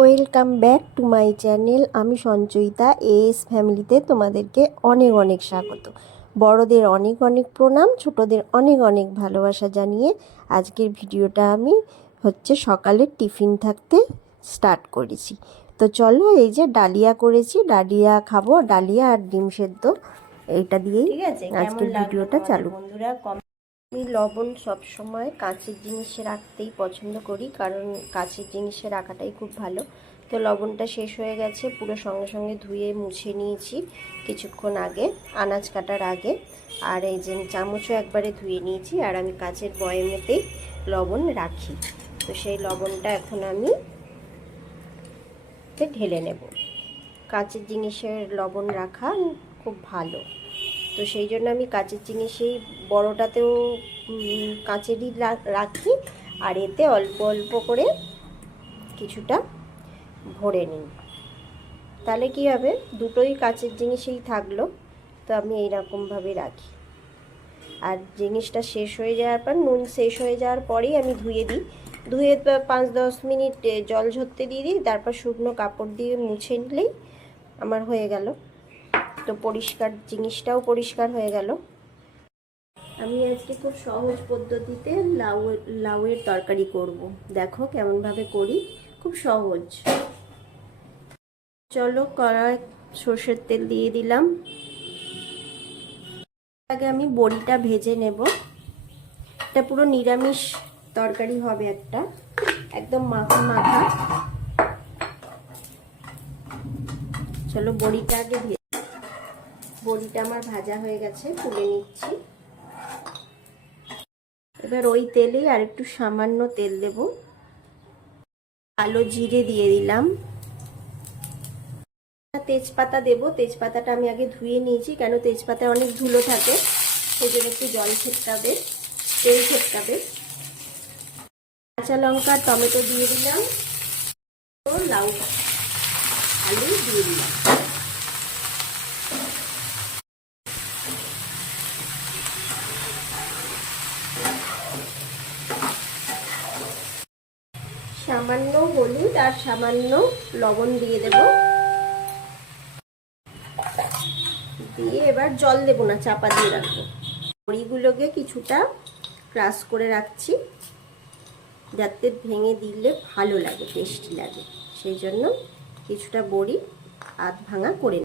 Welcome back to my channel. আমি Sanchayita S ফ্যামিলিতে তোমাদেরকে অনেক অনেক স্বাগত। বড়দের অনেক অনেক প্রণাম, ছোটদের অনেক অনেক ভালোবাসা জানিয়ে আজকের ভিডিওটা আমি সকালের টিফিন থাকতে স্টার্ট করেছি। তো চলো, এই যে ডালিয়া করেছি, ডালিয়া খাবো, ডালিয়া আর ডিম সেদ্ধ, এইটা দিয়েই আজকের ভিডিওটা চালু। বন্ধুরা, আমি লবণ সবসময় কাঁচের জিনিসে রাখতেই পছন্দ করি, কারণ কাঁচের জিনিসে রাখাটাই খুব ভালো। তো লবণটা শেষ হয়ে গেছে, পুরো সঙ্গে সঙ্গে ধুয়ে মুছে নিয়েছি কিছুক্ষণ আগে, আনাজ কাটার আগে। আর এই যে চামচও একবারে ধুয়ে নিয়েছি। আর আমি কাঁচের বয়ামেতেই লবণ রাখি। তো সেই লবণটা এখন আমি ঢেলে নেব। কাঁচের জিনিসের লবণ রাখা খুব ভালো, তো সেই জন্য আমি কাঁচের জিনিসেই বড়টাতেও কাঁচেরই রাখি, আর এতে অল্প অল্প করে কিছুটা ভরে নিই। তাহলে কী হবে, দুটোই কাঁচের জিনিসেই থাকলো। তো আমি এইরকমভাবে রাখি। আর জিনিসটা শেষ হয়ে যাওয়ার পর, নুন শেষ হয়ে যাওয়ার পরেই আমি ধুয়ে দিই। ধুয়ে 5-10 মিনিট জল ঝরতে দিয়ে দিই, তারপর শুকনো কাপড় দিয়ে মুছে নিলেই আমার হয়ে গেল। তো পরিষ্কার, জিনিসটাও পরিষ্কার হয়ে গেল। আমি আজকে খুব সহজ পদ্ধতিতে লাউয়ের তরকারি করব। দেখো কেমনভাবে করি, খুব সহজ। চলো, কড়ায় সর্ষের তেল দিয়ে দিলাম। আগে আমি বড়িটা ভেজে নেব। এটা পুরো নিরামিষ তরকারি হবে, একদম মাখা মাখা। চলো, বড়িটা আগে বড়িটা আমার ভাজা হয়ে গেছে, তুলে নিচ্ছি। এবার ওই তেলেই আর একটু সামান্য তেল দেব, কালো জিরে দিয়ে দিলাম, তেজপাতা দেব। তেজপাতাটা আমি আগে ধুয়ে নিয়েছি, কেন তেজপাতায় অনেক ধুলো থাকে, সেই জন্য একটু জল ছেটকাবে, তেল ছেটকাবে। কাঁচা লঙ্কা, টমেটো দিয়ে দিলাম, লাউ আলু দিয়ে দিলাম। সামান্য হলুদ আর সামান্য লবণ দিয়ে দেব। দিয়ে এবার জল দেব না, চাপা দিয়ে রাখবো। বড়িগুলোকে কিছুটা ক্রাশ করে রাখছি, যাতে ভেঙে দিলে ভালো লাগে, টেস্টি লাগে। সেই জন্য কিছুটা বড়ি আধ ভাঙা করে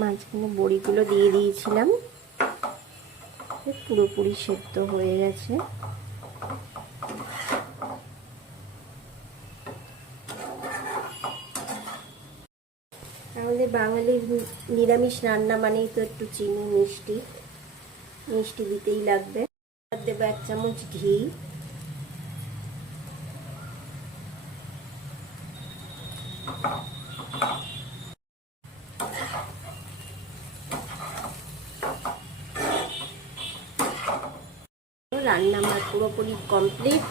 মাঝখানে বড়িগুলো দিয়ে দিয়েছিলাম, পুরোপুরি সেদ্ধ হয়ে গেছে। আমাদের বাঙালির নিরামিষ রান্না মানেই তো একটু চিনি মিষ্টি দিতেই লাগবে। দেবো 1 চামচ ঘি, রান্না আমার পুরোপুরি কমপ্লিট।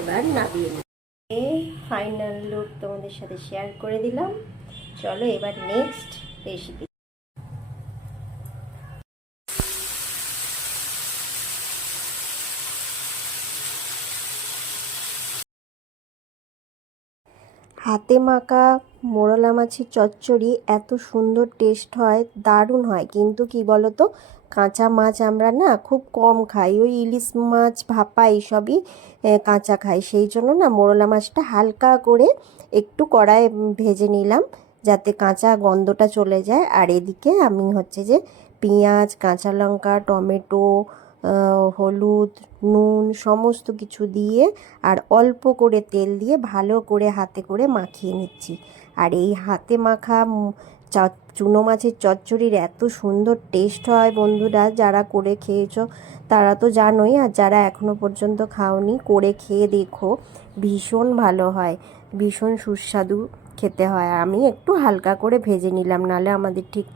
এবার নামিয়ে নিয়ে ফাইনাল লুক তোমাদের সাথে শেয়ার করে দিলাম। চলো এবার নেক্সট রেসিপি। হাতে মাখা মোরলা মাছের চচ্চড়ি এত সুন্দর টেস্ট হয়, দারুণ হয়। কিন্তু কি বলো তো, কাঁচা মাছ আমরা না খুব কম খাই, ওই ইলিশ মাছ, ভাপা এইসবই কাঁচা খাই। সেই জন্য না মোরলা মাছটা হালকা করে একটু কড়ায় ভেজে নিলাম, যাতে কাঁচা গন্ধটা চলে যায়। আর এদিকে আমি যে পেঁয়াজ, কাঁচা লঙ্কা, টমেটো, হলুদ, নুন সমস্ত কিছু দিয়ে আর অল্প করে তেল দিয়ে ভালো করে হাতে করে মাখিয়ে নিচ্ছি। আর এই হাতে মাখা চুনো মাছের চচ্চড়ির এত সুন্দর টেস্ট হয় বন্ধুরা, যারা করে খেয়েছো তারা তো জানোই, আর যারা এখনও পর্যন্ত খাওনি করে খেয়ে দেখো, ভীষণ ভালো হয়, ভীষণ সুস্বাদু খেতে হয়। আমি একটু হালকা করে ভেজে নিলাম, নাহলে আমাদের ঠিক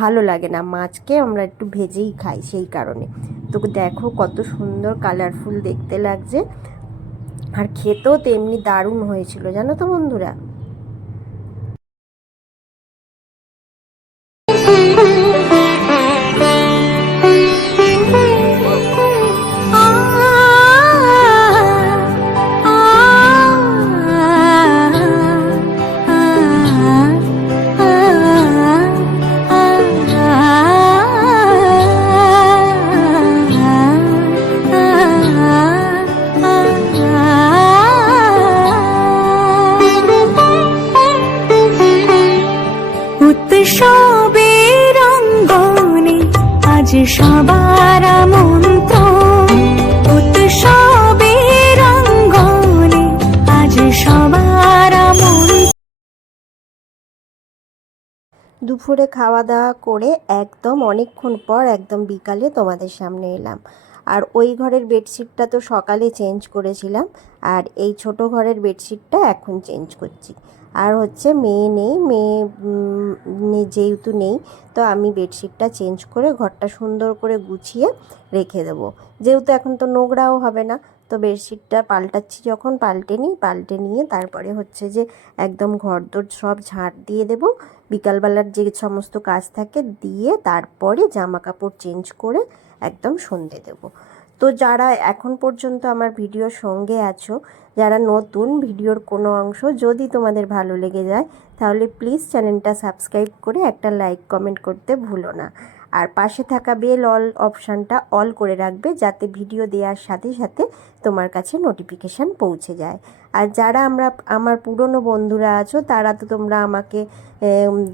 ভালো লাগে না, মাছকে আমরা একটু ভেজেই খাই, সেই কারণে। তো দেখো কত সুন্দর কালারফুল দেখতে লাগছে, আর খেতেও তেমনি দারুণ হয়েছিল, জানো তো বন্ধুরা। সবার আমন্ত্রণ উৎসবের অঙ্গনে, আজ সবার আমন্ত্রণ। দুপুরে খাওয়া দাওয়া করে একদম অনেকক্ষণ পর একদম বিকালে তোমাদের সামনে এলাম। আর ওই ঘরের বেডশিটটা তো সকালে চেঞ্জ করেছিলাম, আর এই ছোট ঘরের বেডশিটটা এখন চেঞ্জ করছি। আর হচ্ছে মেয়ে নেই, যেহেতু নেই, তো আমি বেডশিটটা চেঞ্জ করে ঘরটা সুন্দর করে গুছিয়ে রেখে দেবো। যেহেতু এখন তো নোংরাও হবে না, তো বেডশিটটা পাল্টাচ্ছি যখন পাল্টে নিয়ে তারপরে হচ্ছে যে একদম ঘরদোর সব ঝাঁট দিয়ে দেবো। বিকালবেলার যে সমস্ত কাজ থাকে দিয়ে তারপরে জামা কাপড় চেঞ্জ করে একদম সন্ধে দেব। তো যারা এখন পর্যন্ত আমার ভিডিওর সঙ্গে আছো, যারা নতুন, ভিডিওর কোনো অংশ যদি তোমাদের ভালো লেগে যায় তাহলে প্লিজ চ্যানেলটা সাবস্ক্রাইব করে একটা লাইক কমেন্ট করতে ভুলো না। আর পাশে থাকা বেল অপশানটা অল করে রাখবে, যাতে ভিডিও দেওয়ার সাথে সাথে তোমার কাছে নোটিফিকেশান পৌঁছে যায়। আর যারা আমার পুরনো বন্ধুরা আছো, তারা তো তোমরা আমাকে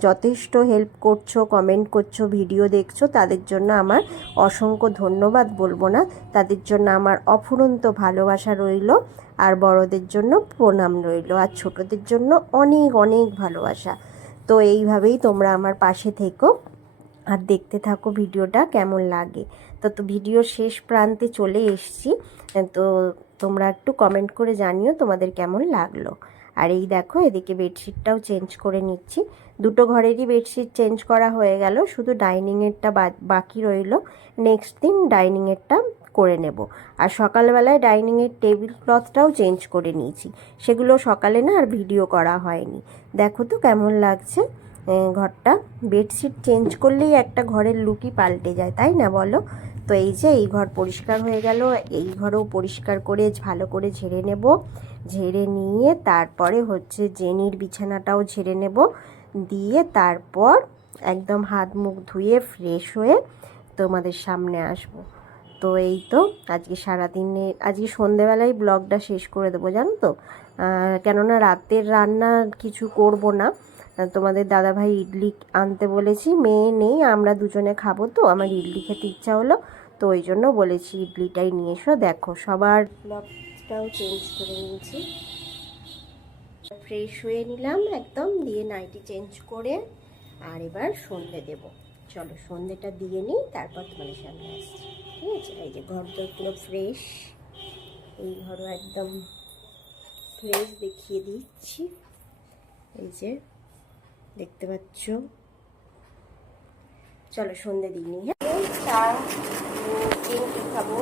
যথেষ্ট হেল্প করছো, কমেন্ট করছো, ভিডিও দেখছো, তাদের জন্য আমার অসংখ্য ধন্যবাদ বলবো না। তাদের জন্য আমার অফুরন্ত ভালোবাসা রইল, আর বড়দের জন্য প্রণাম রইল, আর ছোটদের জন্য অনেক অনেক ভালোবাসা। তো এইভাবেই তোমরা আমার পাশে থেকো আর দেখতে থাকো ভিডিওটা কেমন লাগে। তো ভিডিওর শেষ প্রান্তে চলে এসেছি, তো তোমরা একটু কমেন্ট করে জানিও তোমাদের কেমন লাগলো। আর এই দেখো, এদিকে বেডশিটটাও চেঞ্জ করে নিচ্ছি। দুটো ঘরেরই বেডশিট চেঞ্জ করা হয়ে গেল, শুধু ডাইনিংয়েরটা বাকি রইল। নেক্সট দিন ডাইনিংয়েরটা করে নেব। আর সকালবেলায় ডাইনিংয়ের টেবিল ক্লথটাও চেঞ্জ করে নিয়েছি, সেগুলো সকালে না আর ভিডিও করা হয়নি। দেখো তো কেমন লাগছে ঘরটা। বেডশিট চেঞ্জ করলেই একটা ঘরের লুকই পাল্টে যায়, তাই না বলো? তো এই যে এই ঘর পরিষ্কার হয়ে গেল, এই ঘরও পরিষ্কার করে ভালো করে ঝেড়ে নেব। ঝেড়ে নিয়ে তারপরে হচ্ছে জেনির বিছানাটাও ঝেড়ে নেব, দিয়ে তারপর একদম হাত মুখ ধুয়ে ফ্রেশ হয়ে তোমাদের সামনে আসব। তো এই তো আজকে সারাদিনে, আজকে সন্ধেবেলায় ব্লগটা শেষ করে দেবো, জানো তো। কেননা রাতের রান্না কিছু করব না। তোমাদের দাদাভাই ইডলি আনতে বলেছি, মেয়ে নেই, আমরা দুজনে খাবো, তো আমার ইডলি খেতে ইচ্ছা হলো, তো ওই জন্য বলেছি ইডলিটাই নিয়ে এসো। দেখো সবার ব্লগটাও চেঞ্জ করে নিয়েছি, ফ্রেশ হয়ে নিলাম একদম, দিয়ে নাইটি চেঞ্জ করে আর এবার সন্ধে দেব। চলো সন্ধেটা দিয়ে নিই, তারপর তোমাদের সামনে আসছি, ঠিক আছে? এই যে ঘরটা পুরো ফ্রেশ, এই ঘরও একদম ফ্রেশ দেখিয়ে দিচ্ছি। এই যে দেখতে পাচ্ছ, চলো সন্ধে দিই নি। হ্যাঁ, চা চিনি খাবো।